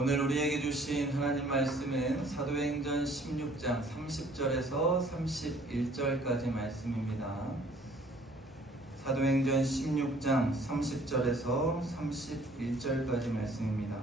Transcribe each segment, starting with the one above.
오늘 우리에게 주신 하나님 말씀은 사도행전 16장 30절에서 31절까지 말씀입니다. 사도행전 16장 30절에서 31절까지 말씀입니다.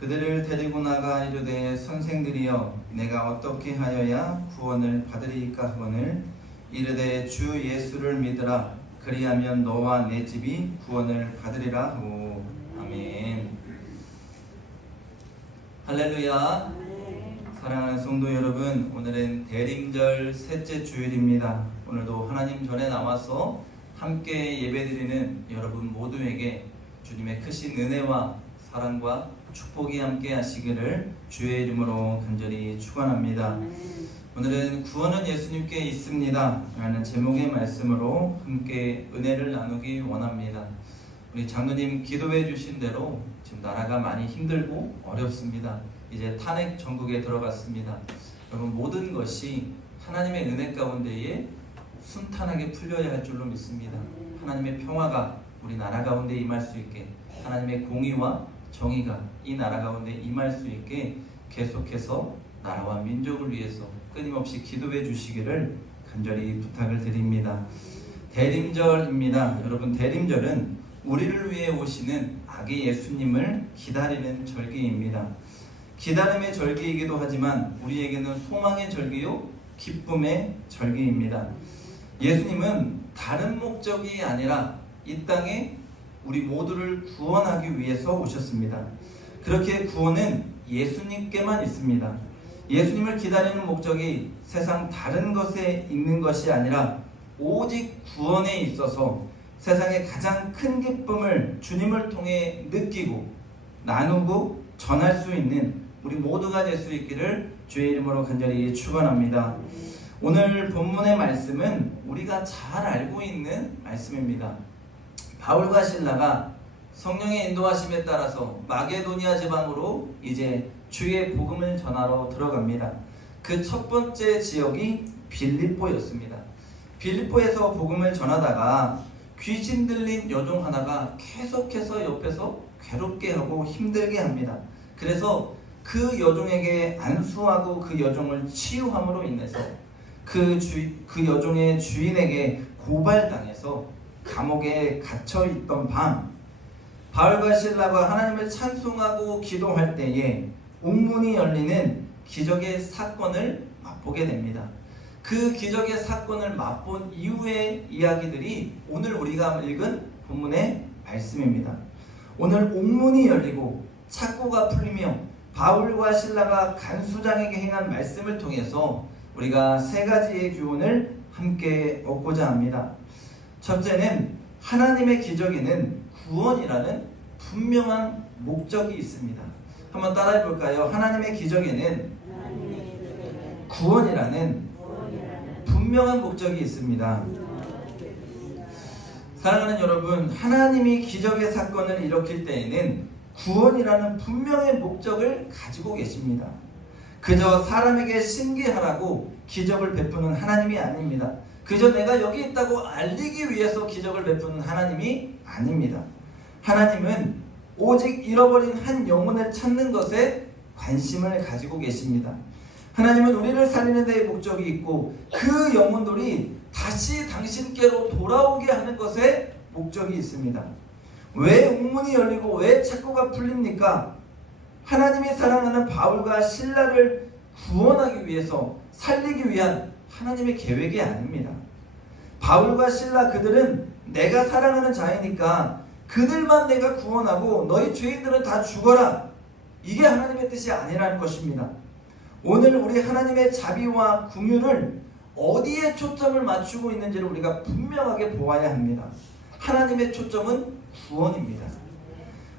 그들을 데리고 나가 이르되 선생들이여 내가 어떻게 하여야 구원을 받으리이까 하거늘 이르되 주 예수를 믿으라 그리하면 너와 내 집이 구원을 받으리라 하고. 아멘. 할렐루야. 사랑하는 성도 여러분, 오늘은 대림절 셋째 주일입니다. 오늘도 하나님 전에 나와서 함께 예배드리는 여러분 모두에게 주님의 크신 은혜와 사랑과 축복이 함께 하시기를 주의 이름으로 간절히 축원합니다. 오늘은 구원은 예수님께 있습니다 라는 제목의 말씀으로 함께 은혜를 나누기 원합니다. 우리 장로님 기도해 주신 대로 지금 나라가 많이 힘들고 어렵습니다. 이제 탄핵 전국에 들어갔습니다. 여러분, 모든 것이 하나님의 은혜 가운데에 순탄하게 풀려야 할 줄로 믿습니다. 하나님의 평화가 우리 나라 가운데 임할 수 있게, 하나님의 공의와 정의가 이 나라 가운데 임할 수 있게 계속해서 나라와 민족을 위해서 끊임없이 기도해 주시기를 간절히 부탁을 드립니다. 대림절입니다. 여러분, 대림절은 우리를 위해 오시는 아기 예수님을 기다리는 절기입니다. 기다림의 절기이기도 하지만 우리에게는 소망의 절기요 기쁨의 절기입니다. 예수님은 다른 목적이 아니라 이 땅에 우리 모두를 구원하기 위해서 오셨습니다. 그렇게 구원은 예수님께만 있습니다. 예수님을 기다리는 목적이 세상 다른 것에 있는 것이 아니라 오직 구원에 있어서 세상의 가장 큰 기쁨을 주님을 통해 느끼고 나누고 전할 수 있는 우리 모두가 될 수 있기를 주의 이름으로 간절히 축원합니다. 오늘 본문의 말씀은 우리가 잘 알고 있는 말씀입니다. 바울과 실라가 성령의 인도하심에 따라서 마게도니아 지방으로 이제 주의 복음을 전하러 들어갑니다. 그 첫 번째 지역이 빌립보였습니다. 빌립보에서 복음을 전하다가 귀신 들린 여종 하나가 계속해서 옆에서 괴롭게 하고 힘들게 합니다. 그래서 그 여종에게 안수하고 그 여종을 치유함으로 인해서 그 여종의 주인에게 고발당해서 감옥에 갇혀있던 밤, 바울과 실라가 하나님을 찬송하고 기도할 때에 옥문이 열리는 기적의 사건을 맛보게 됩니다. 그 기적의 사건을 맛본 이후의 이야기들이 오늘 우리가 읽은 본문의 말씀입니다. 오늘 옥문이 열리고 착고가 풀리며 바울과 실라가 간수장에게 행한 말씀을 통해서 우리가 세 가지의 교훈을 함께 얻고자 합니다. 첫째는 하나님의 기적에는 구원이라는 분명한 목적이 있습니다. 한번 따라해 볼까요? 하나님의 기적에는 구원이라는 분명한 목적이 있습니다. 사랑하는 여러분, 하나님이 기적의 사건을 일으킬 때에는 구원이라는 분명한 목적을 가지고 계십니다. 그저 사람에게 신기하라고 기적을 베푸는 하나님이 아닙니다. 그저 내가 여기 있다고 알리기 위해서 기적을 베푸는 하나님이 아닙니다. 하나님은 오직 잃어버린 한 영혼을 찾는 것에 관심을 가지고 계십니다. 하나님은 우리를 살리는 데에 목적이 있고 그 영혼들이 다시 당신께로 돌아오게 하는 것에 목적이 있습니다. 왜 옥문이 열리고 왜 착고가 풀립니까? 하나님이 사랑하는 바울과 실라를 구원하기 위해서, 살리기 위한 하나님의 계획이 아닙니다. 바울과 실라 그들은 내가 사랑하는 자이니까 그들만 내가 구원하고 너희 죄인들은 다 죽어라, 이게 하나님의 뜻이 아니라는 것입니다. 오늘 우리 하나님의 자비와 긍휼을 어디에 초점을 맞추고 있는지를 우리가 분명하게 보아야 합니다. 하나님의 초점은 구원입니다.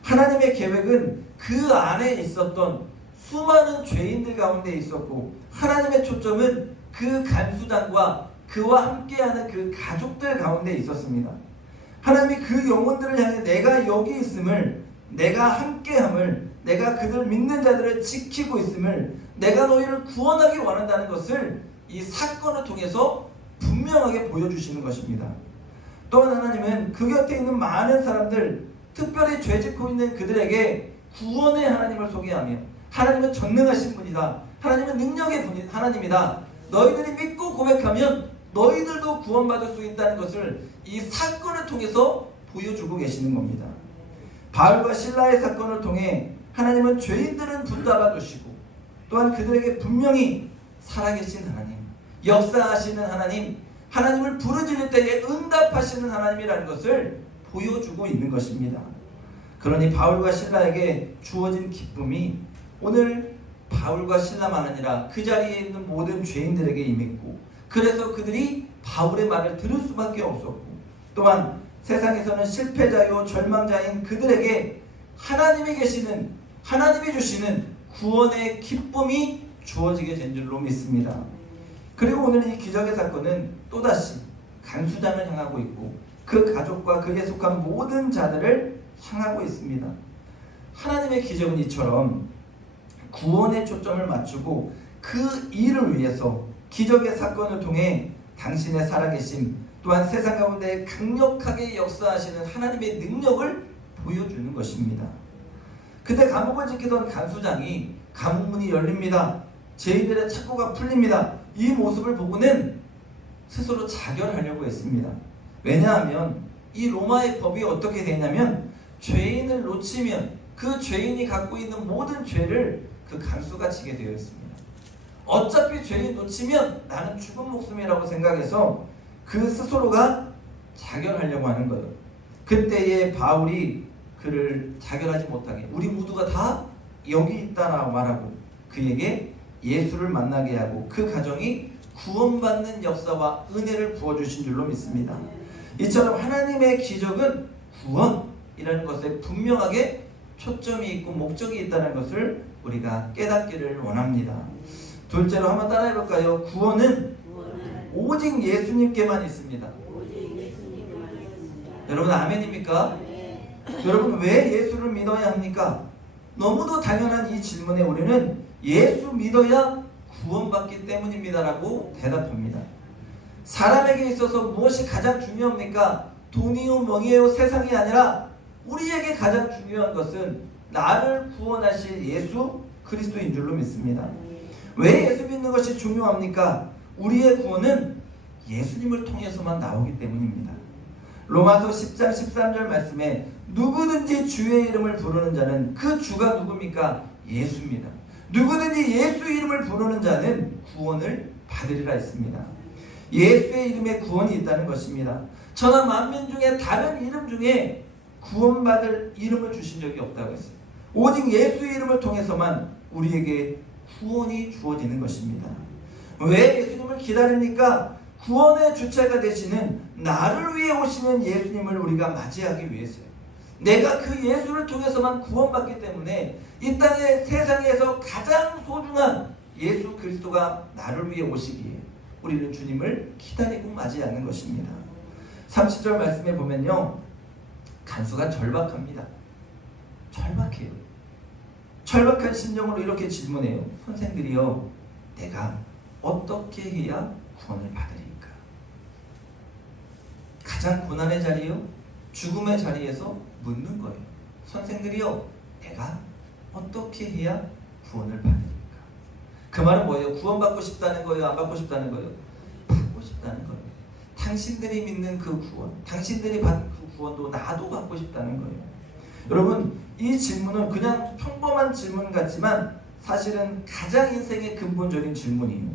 하나님의 계획은 그 안에 있었던 수많은 죄인들 가운데 있었고, 하나님의 초점은 그 간수장과 그와 함께하는 그 가족들 가운데 있었습니다. 하나님이 그 영혼들을 향해 내가 여기 있음을, 내가 함께함을, 내가 그들 믿는 자들을 지키고 있음을, 내가 너희를 구원하기 원한다는 것을 이 사건을 통해서 분명하게 보여주시는 것입니다. 또한 하나님은 그 곁에 있는 많은 사람들, 특별히 죄짓고 있는 그들에게 구원의 하나님을 소개하며 하나님은 전능하신 분이다. 하나님은 능력의 분이 하나님이다. 너희들이 믿고 고백하면 너희들도 구원받을 수 있다는 것을 이 사건을 통해서 보여주고 계시는 겁니다. 바울과 실라의 사건을 통해 하나님은 죄인들은 붙잡아 주시고 또한 그들에게 분명히 살아계신 하나님, 역사하시는 하나님, 하나님을 부르짖을 때에 응답하시는 하나님이라는 것을 보여주고 있는 것입니다. 그러니 바울과 실라에게 주어진 기쁨이 오늘 바울과 실라만 아니라 그 자리에 있는 모든 죄인들에게 임했고, 그래서 그들이 바울의 말을 들을 수밖에 없었고, 또한 세상에서는 실패자요 절망자인 그들에게 하나님이 계시는, 하나님이 주시는 구원의 기쁨이 주어지게 된 줄로 믿습니다. 그리고 오늘 이 기적의 사건은 또다시 간수장을 향하고 있고 그 가족과 그에 속한 모든 자들을 향하고 있습니다. 하나님의 기적은 이처럼 구원의 초점을 맞추고 그 일을 위해서 기적의 사건을 통해 당신의 살아계심, 또한 세상 가운데 강력하게 역사하시는 하나님의 능력을 보여주는 것입니다. 그때 감옥을 지키던 간수장이 감옥 문이 열립니다. 죄인들의 착고가 풀립니다. 이 모습을 보고는 스스로 자결하려고 했습니다. 왜냐하면 이 로마의 법이 어떻게 되냐면 죄인을 놓치면 그 죄인이 갖고 있는 모든 죄를 그 간수가 지게 되어 있습니다. 어차피 죄인 놓치면 나는 죽은 목숨이라고 생각해서 그 스스로가 자결하려고 하는 거예요. 그때에 바울이 그를 자결하지 못하게, 우리 모두가 다 여기 있다라고 말하고 그에게 예수를 만나게 하고 그 가정이 구원받는 역사와 은혜를 부어주신 줄로 믿습니다. 이처럼 하나님의 기적은 구원이라는 것에 분명하게 초점이 있고 목적이 있다는 것을 우리가 깨닫기를 원합니다. 둘째로 한번 따라해볼까요? 구원은 오직 예수님께만 있습니다. 여러분 아멘입니까? 여러분 왜 예수를 믿어야 합니까? 너무도 당연한 이 질문에 우리는 예수 믿어야 구원받기 때문입니다라고 대답합니다. 사람에게 있어서 무엇이 가장 중요합니까? 돈이요 명예요 세상이 아니라 우리에게 가장 중요한 것은 나를 구원하실 예수 그리스도인 줄로 믿습니다. 왜 예수 믿는 것이 중요합니까? 우리의 구원은 예수님을 통해서만 나오기 때문입니다. 로마서 10장 13절 말씀에 누구든지 주의 이름을 부르는 자는 그 주가 누굽니까? 예수입니다. 누구든지 예수 이름을 부르는 자는 구원을 받으리라 했습니다. 예수의 이름에 구원이 있다는 것입니다. 천하 만민 중에 다른 이름 중에 구원받을 이름을 주신 적이 없다고 했어요. 오직 예수 이름을 통해서만 우리에게 구원이 주어지는 것입니다. 왜 예수님을 기다립니까? 구원의 주체가 되시는 나를 위해 오시는 예수님을 우리가 맞이하기 위해서요. 내가 그 예수를 통해서만 구원받기 때문에 이 땅의 세상에서 가장 소중한 예수 그리스도가 나를 위해 오시기에 우리는 주님을 기다리고 맞이하는 것입니다. 30절 말씀에 보면요, 간수가 절박합니다. 절박해요. 절박한 심정으로 이렇게 질문해요. 선생들이요, 내가 어떻게 해야 구원을 받으리까? 가장 고난의 자리요, 죽음의 자리에서 묻는 거예요. 선생들이요, 내가 어떻게 해야 구원을 받으리까? 그 말은 뭐예요? 구원받고 싶다는 거예요? 안 받고 싶다는 거예요? 받고 싶다는 거예요. 당신들이 믿는 그 구원, 당신들이 받은 그 구원도 나도 받고 싶다는 거예요. 여러분, 이 질문은 그냥 평범한 질문 같지만 사실은 가장 인생의 근본적인 질문이에요.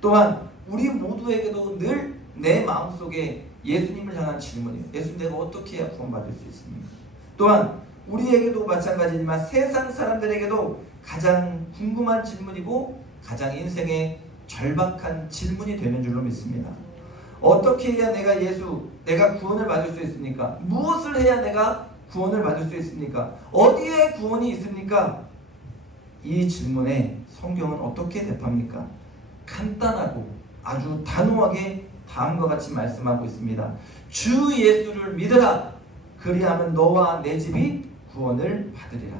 또한 우리 모두에게도 늘 내 마음속에 예수님을 향한 질문이에요. 예수님, 내가 어떻게 해야 구원받을 수 있습니까? 또한 우리에게도 마찬가지지만 세상 사람들에게도 가장 궁금한 질문이고 가장 인생의 절박한 질문이 되는 줄로 믿습니다. 어떻게 해야 내가 구원을 받을 수 있습니까? 무엇을 해야 내가 구원을 받을 수 있습니까? 어디에 구원이 있습니까? 이 질문에 성경은 어떻게 대답합니까? 간단하고 아주 단호하게 다음과 같이 말씀하고 있습니다. 주 예수를 믿으라. 그리하면 너와 내 집이 구원을 받으리라.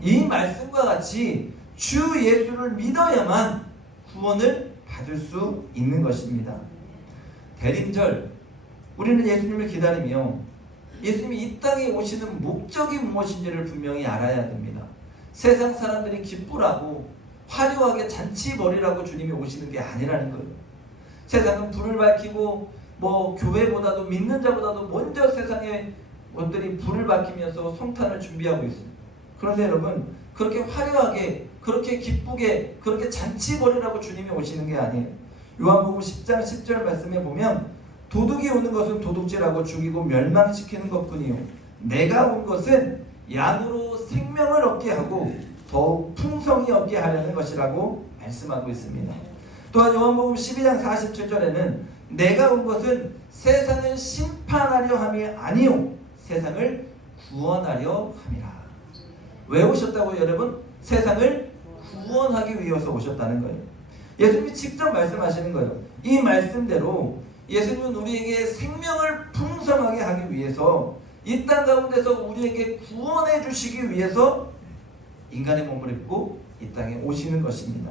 이 말씀과 같이 주 예수를 믿어야만 구원을 받을 수 있는 것입니다. 대림절 우리는 예수님을 기다리며 예수님이 이 땅에 오시는 목적이 무엇인지를 분명히 알아야 됩니다. 세상 사람들이 기쁘라고 화려하게 잔치 벌이라고 주님이 오시는 게 아니라는 거예요. 세상은 불을 밝히고 교회보다도 믿는 자보다도 먼저 세상의 것들이 불을 밝히면서 성탄을 준비하고 있어요. 그런데 여러분, 그렇게 화려하게, 그렇게 기쁘게, 그렇게 잔치 벌이라고 주님이 오시는 게 아니에요. 요한복음 10장 10절 말씀에 보면 도둑이 오는 것은 도둑질하고 죽이고 멸망시키는 것뿐이요 내가 온 것은 양으로 생명을 얻게 하고 더욱 풍성히 얻게 하려는 것이라고 말씀하고 있습니다. 또한 요한복음 12장 47절에는 내가 온 것은 세상을 심판하려 함이 아니요 세상을 구원하려 함이라. 왜 오셨다고요, 여러분? 세상을 구원하기 위해서 오셨다는 거예요. 예수님이 직접 말씀하시는 거예요. 이 말씀대로 예수님은 우리에게 생명을 풍성하게 하기 위해서 이 땅 가운데서 우리에게 구원해 주시기 위해서 인간의 몸을 입고 이 땅에 오시는 것입니다.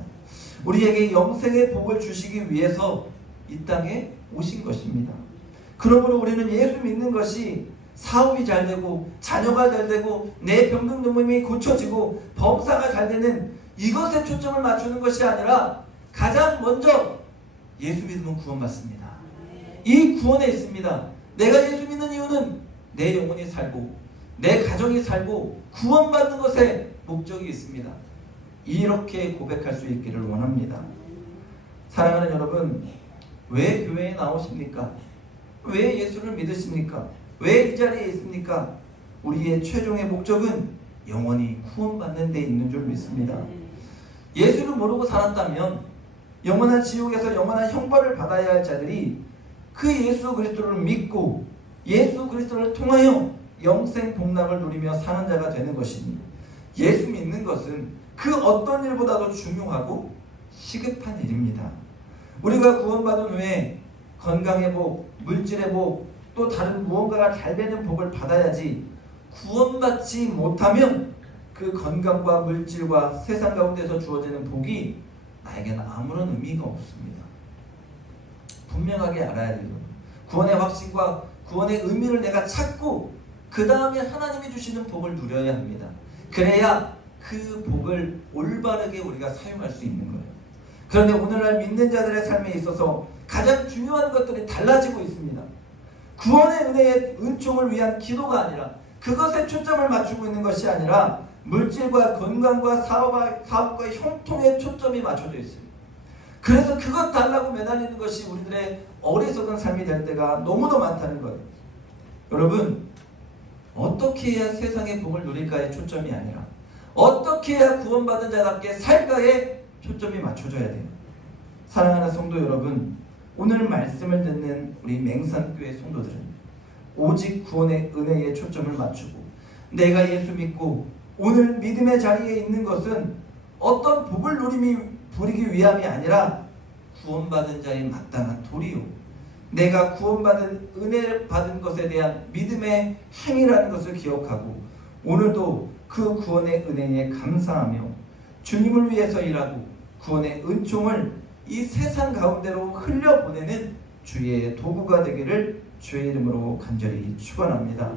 우리에게 영생의 복을 주시기 위해서 이 땅에 오신 것입니다. 그러므로 우리는 예수 믿는 것이 사업이 잘 되고 자녀가 잘 되고 내 병든 몸이 고쳐지고 범사가 잘 되는 이것에 초점을 맞추는 것이 아니라 가장 먼저 예수 믿으면 구원받습니다. 이 구원에 있습니다. 내가 예수 믿는 이유는 내 영혼이 살고 내 가정이 살고 구원받는 것에 목적이 있습니다. 이렇게 고백할 수 있기를 원합니다. 사랑하는 여러분, 왜 교회에 나오십니까? 왜 예수를 믿으십니까? 왜 이 자리에 있습니까? 우리의 최종의 목적은 영원히 구원받는 데 있는 줄 믿습니다. 예수를 모르고 살았다면 영원한 지옥에서 영원한 형벌을 받아야 할 자들이 그 예수 그리스도를 믿고 예수 그리스도를 통하여 영생 복락을 누리며 사는 자가 되는 것이니 예수 믿는 것은 그 어떤 일보다도 중요하고 시급한 일입니다. 우리가 구원받은 후에 건강의 복, 물질의 복, 또 다른 무언가가 잘 되는 복을 받아야지 구원받지 못하면 그 건강과 물질과 세상 가운데서 주어지는 복이 나에게는 아무런 의미가 없습니다. 분명하게 알아야 돼요. 구원의 확신과 구원의 의미를 내가 찾고 그 다음에 하나님이 주시는 복을 누려야 합니다. 그래야 그 복을 올바르게 우리가 사용할 수 있는 거예요. 그런데 오늘날 믿는 자들의 삶에 있어서 가장 중요한 것들이 달라지고 있습니다. 구원의 은혜의 은총을 위한 기도가 아니라 그것에 초점을 맞추고 있는 것이 아니라 물질과 건강과 사업과 형통에 초점이 맞춰져 있습니다. 그래서 그것 달라고 매달리는 것이 우리들의 어리석은 삶이 될 때가 너무도 많다는 거예요. 여러분, 어떻게 해야 세상의 복을 누릴까에 초점이 아니라 어떻게 해야 구원받은 자답게 살까에 초점이 맞춰져야 돼요. 사랑하는 성도 여러분, 오늘 말씀을 듣는 우리 맹산교회 성도들은 오직 구원의 은혜에 초점을 맞추고 내가 예수 믿고 오늘 믿음의 자리에 있는 것은 어떤 복을 누리기 위함이 아니라 구원받은 자의 마땅한 도리요 내가 구원받은 은혜를 받은 것에 대한 믿음의 행위라는 것을 기억하고 오늘도 그 구원의 은혜에 감사하며 주님을 위해서 일하고 구원의 은총을 이 세상 가운데로 흘려보내는 주의 도구가 되기를 주의 이름으로 간절히 축원합니다.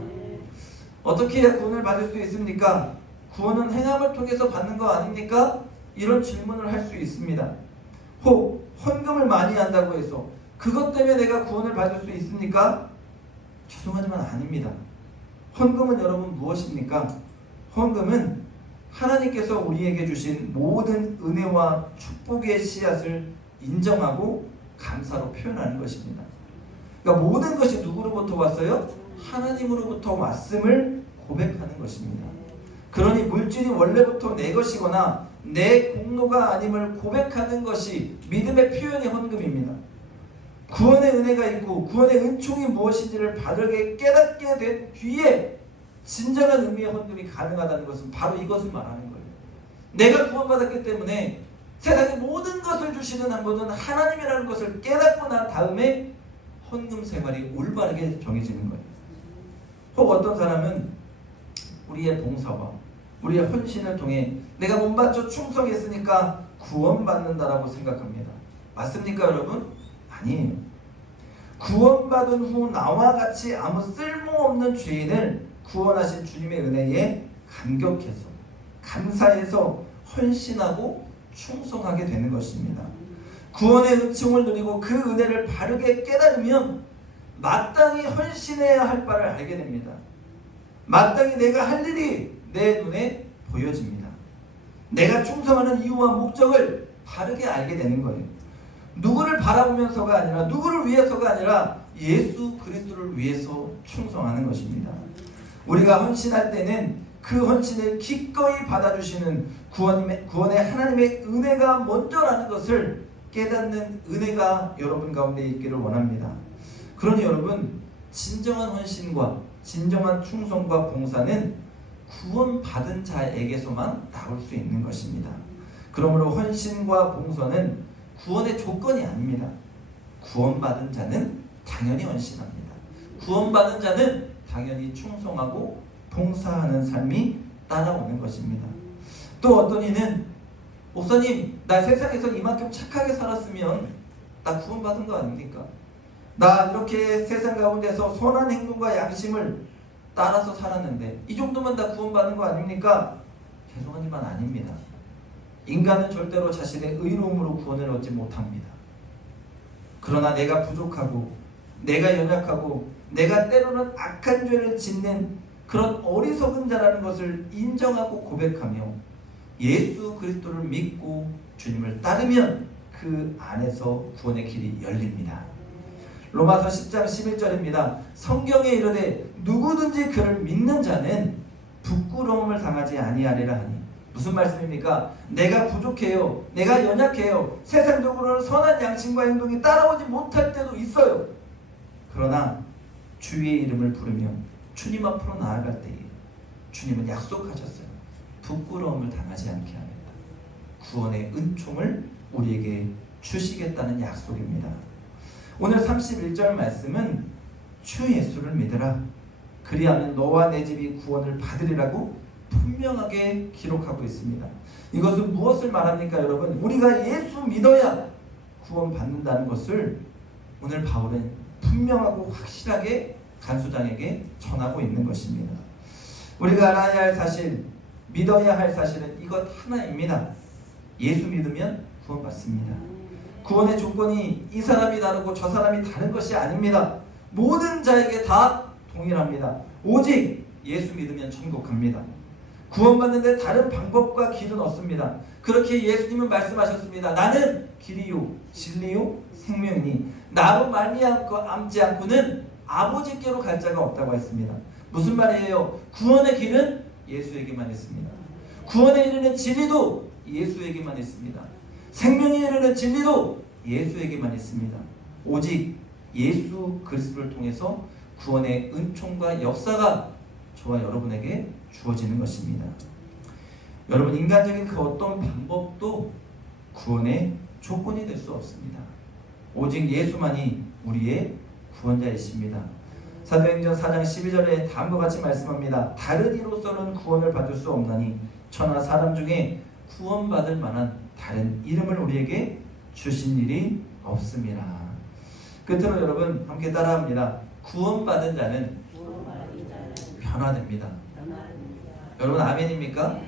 어떻게 해야 구원을 받을 수 있습니까? 구원은 행함을 통해서 받는 거 아닙니까? 이런 질문을 할 수 있습니다. 혹 헌금을 많이 한다고 해서 그것 때문에 내가 구원을 받을 수 있습니까? 죄송하지만 아닙니다. 헌금은 여러분 무엇입니까? 헌금은 하나님께서 우리에게 주신 모든 은혜와 축복의 씨앗을 인정하고 감사로 표현하는 것입니다. 그러니까 모든 것이 누구로부터 왔어요? 하나님으로부터 왔음을 고백하는 것입니다. 그러니 물질이 원래부터 내 것이거나 내 공로가 아님을 고백하는 것이 믿음의 표현이 헌금입니다. 구원의 은혜가 있고 구원의 은총이 무엇인지를 바르게 깨닫게 된 뒤에 진정한 의미의 헌금이 가능하다는 것은 바로 이것을 말하는 거예요. 내가 구원받았기 때문에 세상의 모든 것을 주시는 한 분은 하나님이라는 것을 깨닫고 난 다음에 헌금 생활이 올바르게 정해지는 거예요. 혹 어떤 사람은 우리의 봉사와 우리의 헌신을 통해 내가 몸바쳐 충성했으니까 구원받는다라고 생각합니다. 맞습니까, 여러분? 아니에요. 구원받은 후 나와 같이 아무 쓸모없는 죄인을 구원하신 주님의 은혜에 감격해서 감사해서 헌신하고 충성하게 되는 것입니다. 구원의 은총을 누리고 그 은혜를 바르게 깨달으면 마땅히 헌신해야 할 바를 알게 됩니다. 마땅히 내가 할 일이 내 눈에 보여집니다. 내가 충성하는 이유와 목적을 바르게 알게 되는 거예요. 누구를 바라보면서가 아니라, 누구를 위해서가 아니라 예수 그리스도를 위해서 충성하는 것입니다. 우리가 헌신할 때는 그 헌신을 기꺼이 받아주시는 구원의 하나님의 은혜가 먼저라는 것을 깨닫는 은혜가 여러분 가운데 있기를 원합니다. 그러니 여러분, 진정한 헌신과 진정한 충성과 봉사는 구원받은 자에게서만 나올 수 있는 것입니다. 그러므로 헌신과 봉사는 구원의 조건이 아닙니다. 구원받은 자는 당연히 헌신합니다. 구원받은 자는 당연히 충성하고 봉사하는 삶이 따라오는 것입니다. 또 어떤 이는 목사님, 나 세상에서 이만큼 착하게 살았으면 나 구원받은 거 아닙니까? 나 이렇게 세상 가운데서 선한 행동과 양심을 따라서 살았는데 이 정도면 다 구원받은 거 아닙니까? 죄송하지만 아닙니다. 인간은 절대로 자신의 의로움으로 구원을 얻지 못합니다. 그러나 내가 부족하고 내가 연약하고 내가 때로는 악한 죄를 짓는 그런 어리석은 자라는 것을 인정하고 고백하며 예수 그리스도를 믿고 주님을 따르면 그 안에서 구원의 길이 열립니다. 로마서 10장 11절입니다. 성경에 이르되 누구든지 그를 믿는 자는 부끄러움을 당하지 아니하리라 하니. 무슨 말씀입니까? 내가 부족해요. 내가 연약해요. 세상적으로는 선한 양심과 행동이 따라오지 못할 때도 있어요. 그러나 주의 이름을 부르며 주님 앞으로 나아갈 때에 주님은 약속하셨어요. 부끄러움을 당하지 않게 하겠다. 구원의 은총을 우리에게 주시겠다는 약속입니다. 오늘 31절 말씀은 주 예수를 믿으라. 그리하면 너와 내 집이 구원을 받으리라고 분명하게 기록하고 있습니다. 이것은 무엇을 말합니까, 여러분? 우리가 예수 믿어야 구원받는다는 것을 오늘 바울은 분명하고 확실하게 간수장에게 전하고 있는 것입니다. 우리가 알아야 할 사실, 믿어야 할 사실은 이것 하나입니다. 예수 믿으면 구원받습니다. 구원의 조건이 이 사람이 다르고 저 사람이 다른 것이 아닙니다. 모든 자에게 다 동일합니다. 오직 예수 믿으면 천국 갑니다. 구원받는데 다른 방법과 길은 없습니다. 그렇게 예수님은 말씀하셨습니다. 나는 길이요 진리요 생명이니 나로 말미암지 않고는 아버지께로 갈 자가 없다고 했습니다. 무슨 말이에요? 구원의 길은 예수에게만 있습니다. 구원에 이르는 진리도 예수에게만 있습니다. 생명에 이르는 진리도 예수에게만 있습니다. 오직 예수 그리스도를 통해서 구원의 은총과 역사가 저와 여러분에게 주어지는 것입니다. 여러분, 인간적인 그 어떤 방법도 구원의 조건이 될 수 없습니다. 오직 예수만이 우리의 구원자이십니다. 사도행전 4장 12절에 다음과 같이 말씀합니다. 다른 이로서는 구원을 받을 수 없나니 천하 사람 중에 구원받을 만한 다른 이름을 우리에게 주신 일이 없습니다. 끝으로 여러분 함께 따라합니다. 구원받은 자는 변화됩니다. 여러분 아멘입니까?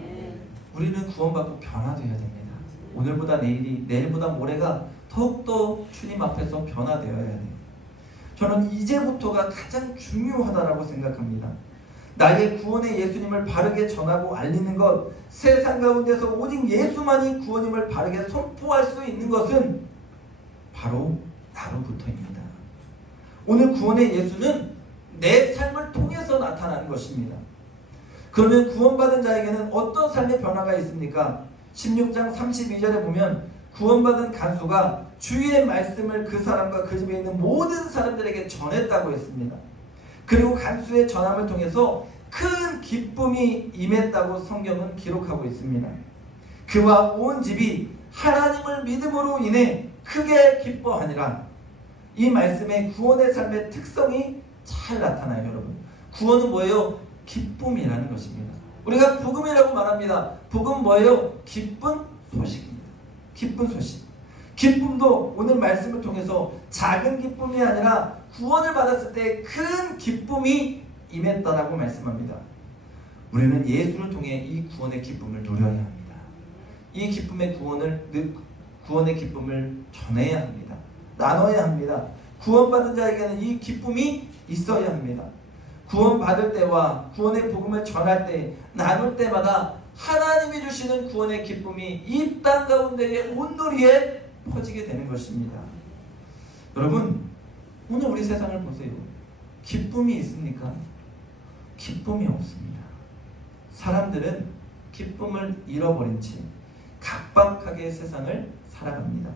우리는 구원받고 변화되어야 됩니다. 오늘보다 내일이, 내일보다 모레가 더욱더 주님 앞에서 변화되어야 돼요. 저는 이제부터가 가장 중요하다고 생각합니다. 나의 구원의 예수님을 바르게 전하고 알리는 것, 세상 가운데서 오직 예수만이 구원임을 바르게 선포할 수 있는 것은 바로 나로부터입니다. 오늘 구원의 예수는 내 삶을 통해서 나타나는 것입니다. 그러면 구원받은 자에게는 어떤 삶의 변화가 있습니까? 16장 32절에 보면 구원받은 간수가 주의 말씀을 그 사람과 그 집에 있는 모든 사람들에게 전했다고 했습니다. 그리고 간수의 전함을 통해서 큰 기쁨이 임했다고 성경은 기록하고 있습니다. 그와 온 집이 하나님을 믿음으로 인해 크게 기뻐하니라. 이 말씀의 구원의 삶의 특성이 잘 나타나요, 여러분. 구원은 뭐예요? 기쁨이라는 것입니다. 우리가 복음이라고 말합니다. 복음은 뭐예요? 기쁜 소식입니다. 기쁜 소식. 기쁨도 오늘 말씀을 통해서 작은 기쁨이 아니라 구원을 받았을 때 큰 기쁨이 임했다라고 말씀합니다. 우리는 예수를 통해 이 구원의 기쁨을 누려야 합니다. 이 구원의 기쁨을 전해야 합니다. 나눠야 합니다. 구원받은 자에게는 이 기쁨이 있어야 합니다. 구원받을 때와 구원의 복음을 전할 때, 나눌 때마다 하나님이 주시는 구원의 기쁨이 이 땅 가운데에 온누리에 퍼지게 되는 것입니다. 여러분, 오늘 우리 세상을 보세요. 기쁨이 있습니까? 기쁨이 없습니다. 사람들은 기쁨을 잃어버린 채 각박하게 세상을 살아갑니다.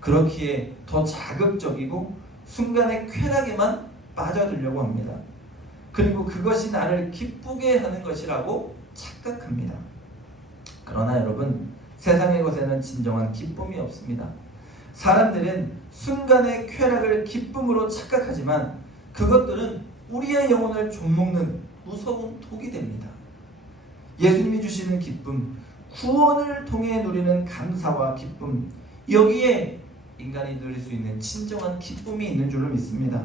그렇기에 더 자극적이고 순간의 쾌락에만 빠져들려고 합니다. 그리고 그것이 나를 기쁘게 하는 것이라고 착각합니다. 그러나 여러분, 세상의 것에는 진정한 기쁨이 없습니다. 사람들은 순간의 쾌락을 기쁨으로 착각하지만 그것들은 우리의 영혼을 좀먹는 무서운 독이 됩니다. 예수님이 주시는 기쁨, 구원을 통해 누리는 감사와 기쁨, 여기에 인간이 누릴 수 있는 진정한 기쁨이 있는 줄로 믿습니다.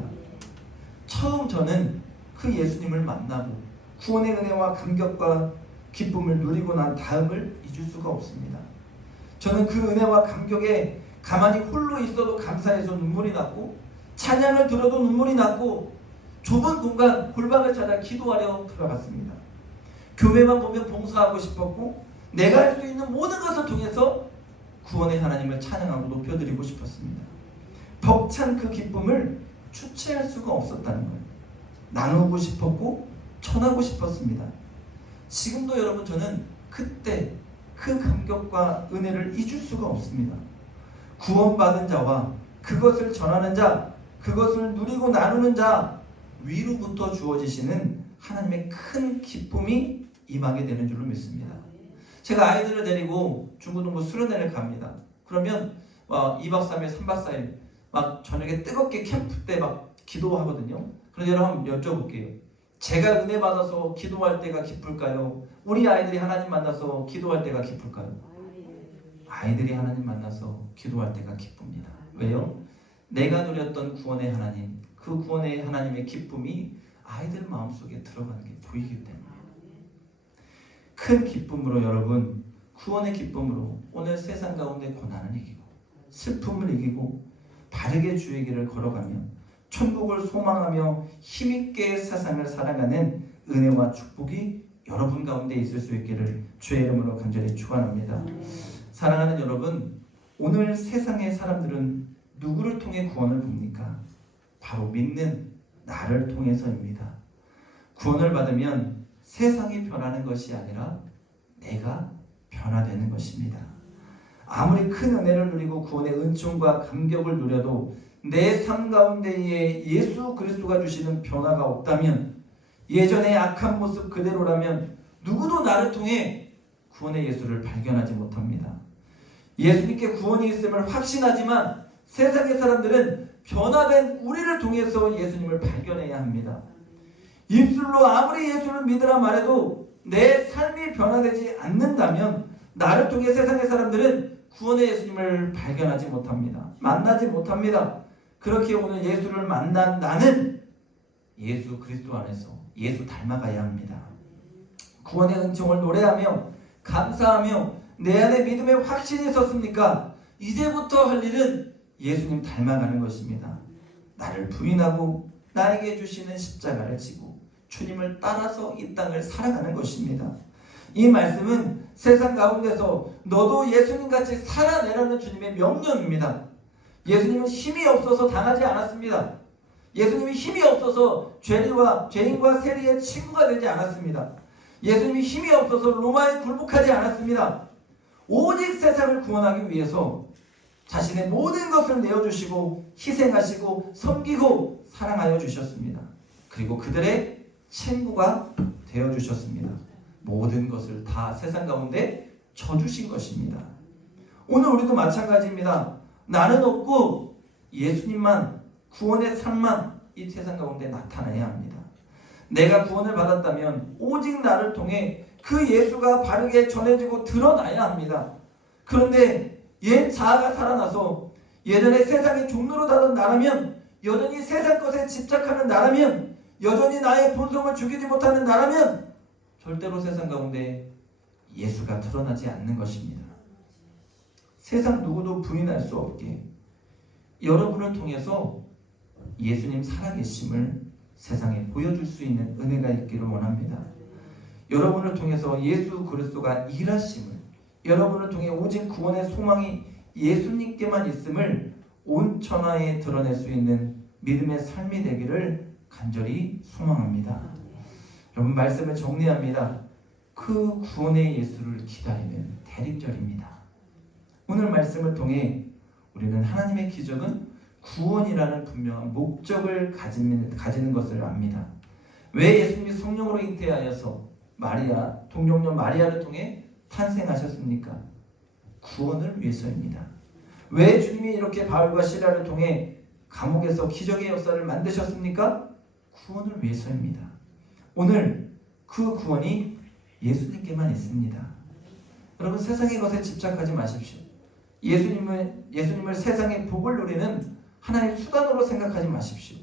처음 저는 그 예수님을 만나고 구원의 은혜와 감격과 기쁨을 누리고 난 다음을 잊을 수가 없습니다. 저는 그 은혜와 감격에 가만히 홀로 있어도 감사해서 눈물이 났고, 찬양을 들어도 눈물이 났고, 좁은 공간 골방을 찾아 기도하려 들어갔습니다. 교회만 보면 봉사하고 싶었고, 내가 할 수 있는 모든 것을 통해서 구원의 하나님을 찬양하고 높여드리고 싶었습니다. 벅찬 그 기쁨을 주체할 수가 없었다는 거예요. 나누고 싶었고 전하고 싶었습니다. 지금도 여러분, 저는 그때 그 감격과 은혜를 잊을 수가 없습니다. 구원받은 자와 그것을 전하는 자, 그것을 누리고 나누는 자 위로부터 주어지시는 하나님의 큰 기쁨이 임하게 되는 줄로 믿습니다. 제가 아이들을 데리고 중고등부 수련회를 갑니다. 그러면 2박 3일, 3박 4일 막 저녁에 뜨겁게 캠프 때 막 기도하거든요. 그런데 여러분 한번 여쭤볼게요. 제가 은혜 받아서 기도할 때가 기쁠까요? 우리 아이들이 하나님 만나서 기도할 때가 기쁠까요? 아이들이 하나님 만나서 기도할 때가 기쁩니다. 왜요? 내가 누렸던 구원의 하나님, 그 구원의 하나님의 기쁨이 아이들 마음속에 들어가는 게 보이기 때문에 큰 기쁨으로 여러분, 구원의 기쁨으로 오늘 세상 가운데 고난을 이기고 슬픔을 이기고 바르게 주의 길을 걸어가며 천국을 소망하며 힘있게 세상을 살아가는 은혜와 축복이 여러분 가운데 있을 수 있기를 주의 이름으로 간절히 축원합니다. 사랑하는 여러분, 오늘 세상의 사람들은 누구를 통해 구원을 봅니까? 바로 믿는 나를 통해서입니다. 구원을 받으면 세상이 변하는 것이 아니라 내가 변화되는 것입니다. 아무리 큰 은혜를 누리고 구원의 은총과 감격을 누려도 내 삶 가운데에 예수 그리스도가 주시는 변화가 없다면, 예전의 악한 모습 그대로라면 누구도 나를 통해 구원의 예수를 발견하지 못합니다. 예수님께 구원이 있음을 확신하지만 세상의 사람들은 변화된 우리를 통해서 예수님을 발견해야 합니다. 입술로 아무리 예수를 믿으라 말해도 내 삶이 변화되지 않는다면 나를 통해 세상의 사람들은 구원의 예수님을 발견하지 못합니다. 만나지 못합니다. 그렇게 오늘 예수를 만난 나는 예수 그리스도 안에서 예수 닮아가야 합니다. 구원의 은총을 노래하며 감사하며 내 안에 믿음의 확신이 있었습니까? 이제부터 할 일은 예수님 닮아가는 것입니다. 나를 부인하고 나에게 주시는 십자가를 지고 주님을 따라서 이 땅을 살아가는 것입니다. 이 말씀은 세상 가운데서 너도 예수님같이 살아내라는 주님의 명령입니다. 예수님은 힘이 없어서 당하지 않았습니다. 예수님이 힘이 없어서 죄인과 세리의 친구가 되지 않았습니다. 예수님이 힘이 없어서 로마에 굴복하지 않았습니다. 오직 세상을 구원하기 위해서 자신의 모든 것을 내어주시고 희생하시고 섬기고 사랑하여 주셨습니다. 그리고 그들의 친구가 되어주셨습니다. 모든 것을 다 세상 가운데 쳐주신 것입니다. 오늘 우리도 마찬가지입니다. 나는 없고 예수님만, 구원의 삶만 이 세상 가운데 나타나야 합니다. 내가 구원을 받았다면 오직 나를 통해 그 예수가 바르게 전해지고 드러나야 합니다. 그런데 옛 자아가 살아나서 예전에 세상의 종로로 다던 나라면, 여전히 세상 것에 집착하는 나라면, 여전히 나의 본성을 죽이지 못하는 나라면 절대로 세상 가운데 예수가 드러나지 않는 것입니다. 세상 누구도 부인할 수 없게 여러분을 통해서 예수님 살아계심을 세상에 보여줄 수 있는 은혜가 있기를 원합니다. 여러분을 통해서 예수 그리스도가 일하심을, 여러분을 통해 오직 구원의 소망이 예수님께만 있음을 온 천하에 드러낼 수 있는 믿음의 삶이 되기를 간절히 소망합니다. 여러분, 말씀을 정리합니다. 그 구원의 예수를 기다리는 대림절입니다. 오늘 말씀을 통해 우리는 하나님의 기적은 구원이라는 분명한 목적을 가지는 것을 압니다. 왜 예수님이 성령으로 잉태하여서 마리아, 동정녀 마리아를 통해 탄생하셨습니까? 구원을 위해서입니다. 왜 주님이 이렇게 바울과 시라를 통해 감옥에서 기적의 역사를 만드셨습니까? 구원을 위해서입니다. 오늘 그 구원이 예수님께만 있습니다. 여러분, 세상의 것에 집착하지 마십시오. 예수님을 세상의 복을 누리는 하나의 수단으로 생각하지 마십시오.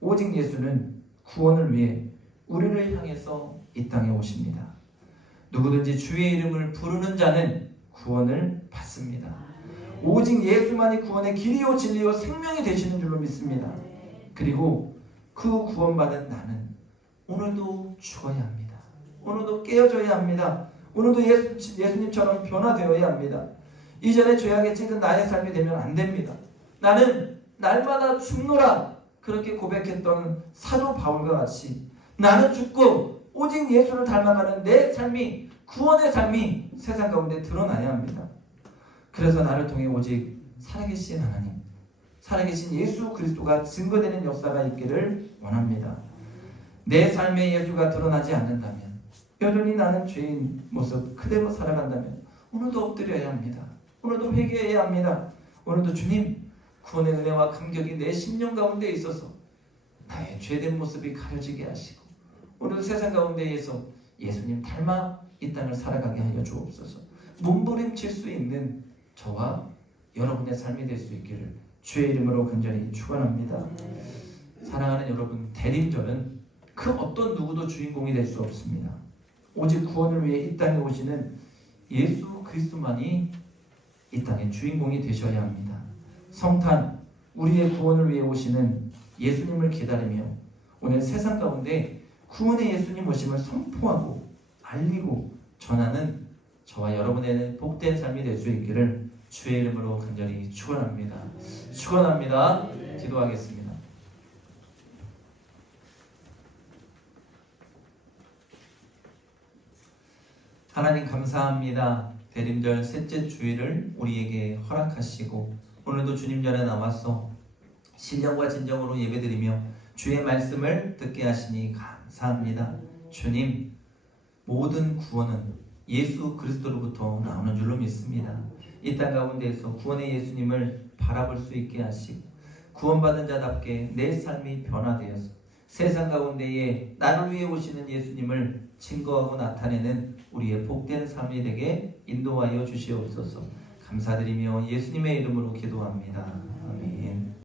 오직 예수는 구원을 위해 우리를 향해서 이 땅에 오십니다. 누구든지 주의 이름을 부르는 자는 구원을 받습니다. 오직 예수만이 구원의 길이요 진리요 생명이 되시는 줄로 믿습니다. 그리고 그 구원받은 나는 오늘도 죽어야 합니다. 오늘도 깨어져야 합니다. 오늘도 예수님처럼 변화되어야 합니다. 이전에 죄악에 찌든 나의 삶이 되면 안 됩니다. 나는 날마다 죽노라 그렇게 고백했던 사도 바울과 같이 나는 죽고 오직 예수를 닮아가는 내 삶이, 구원의 삶이 세상 가운데 드러나야 합니다. 그래서 나를 통해 오직 살아계신 하나님, 살아계신 예수 그리스도가 증거되는 역사가 있기를 원합니다. 내 삶에 예수가 드러나지 않는다면, 여전히 나는 죄인 모습 그대로 살아간다면 오늘도 엎드려야 합니다. 오늘도 회개해야 합니다. 오늘도 주님, 구원의 은혜와 감격이 내 심령 가운데 있어서 나의 죄된 모습이 가려지게 하시고 오늘도 세상 가운데에서 예수님 닮아 이 땅을 살아가게 하여 주옵소서. 몸부림칠 수 있는 저와 여러분의 삶이 될 수 있기를 주의 이름으로 간절히 축원합니다. 사랑하는 여러분, 대림절은 그 어떤 누구도 주인공이 될 수 없습니다. 오직 구원을 위해 이 땅에 오시는 예수 그리스도만이 이 땅의 주인공이 되셔야 합니다. 성탄, 우리의 구원을 위해 오시는 예수님을 기다리며 오늘 세상 가운데 구원의 예수님 오심을 선포하고 알리고 전하는 저와 여러분의 복된 삶이 될 수 있기를 주의 이름으로 간절히 축원합니다. 축원합니다. 기도하겠습니다. 하나님 감사합니다. 대림절 셋째 주일을 우리에게 허락하시고 오늘도 주님 전에 나와서 신령과 진정으로 예배드리며 주의 말씀을 듣게 하시니 감사합니다. 주님, 모든 구원은 예수 그리스도로부터 나오는 줄로 믿습니다. 이 땅 가운데에서 구원의 예수님을 바라볼 수 있게 하시고 구원받은 자답게 내 삶이 변화되어서 세상 가운데에 나를 위해 오시는 예수님을 증거하고 나타내는 우리의 복된 삶이 되게 인도하여 주시옵소서. 감사드리며 예수님의 이름으로 기도합니다. 아멘.